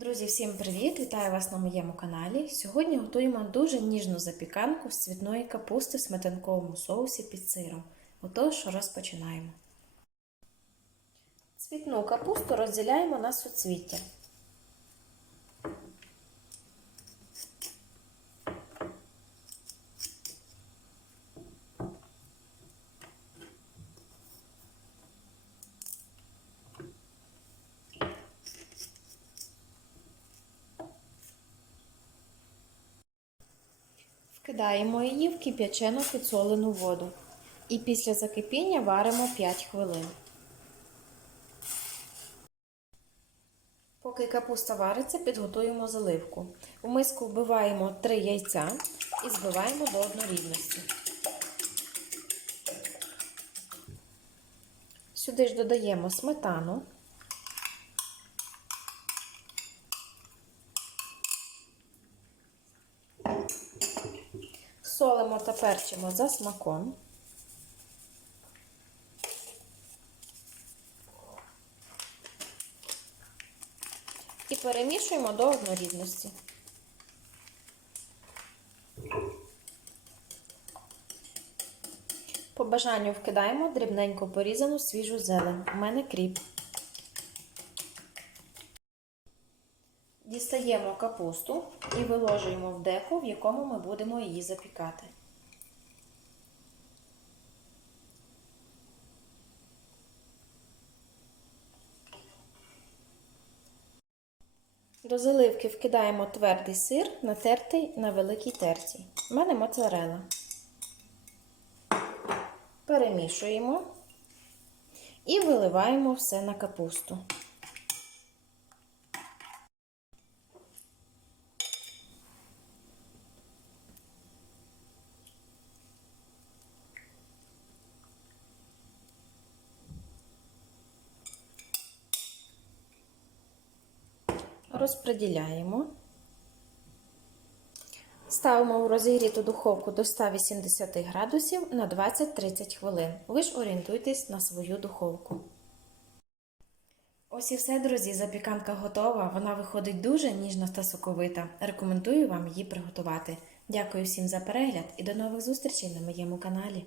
Друзі, всім привіт! Вітаю вас на моєму каналі. Сьогодні готуємо дуже ніжну запіканку з цвітної капусти в сметанковому соусі під сиром. Отож, розпочинаємо. Цвітну капусту розділяємо на суцвіття. Вкидаємо її в кип'ячену підсолену воду. І після закипіння варимо 5 хвилин. Поки капуста вариться, підготуємо заливку. В миску вбиваємо 3 яйця і збиваємо до однорідності. Сюди ж додаємо сметану. Солимо та перчимо за смаком. І перемішуємо до однорідності. По бажанню вкидаємо дрібненько порізану свіжу зелень. У мене кріп. Дістаємо капусту і виложуємо в деко, в якому ми будемо її запікати. До заливки вкидаємо твердий сир, натертий на великій терці. У мене моцарела. Перемішуємо і виливаємо все на капусту. Розподіляємо. Ставимо в розігріту духовку до 180 градусів на 20-30 хвилин. Ви ж орієнтуйтесь на свою духовку. Ось і все, друзі, запіканка готова. Вона виходить дуже ніжна та соковита. Рекомендую вам її приготувати. Дякую всім за перегляд і до нових зустрічей на моєму каналі.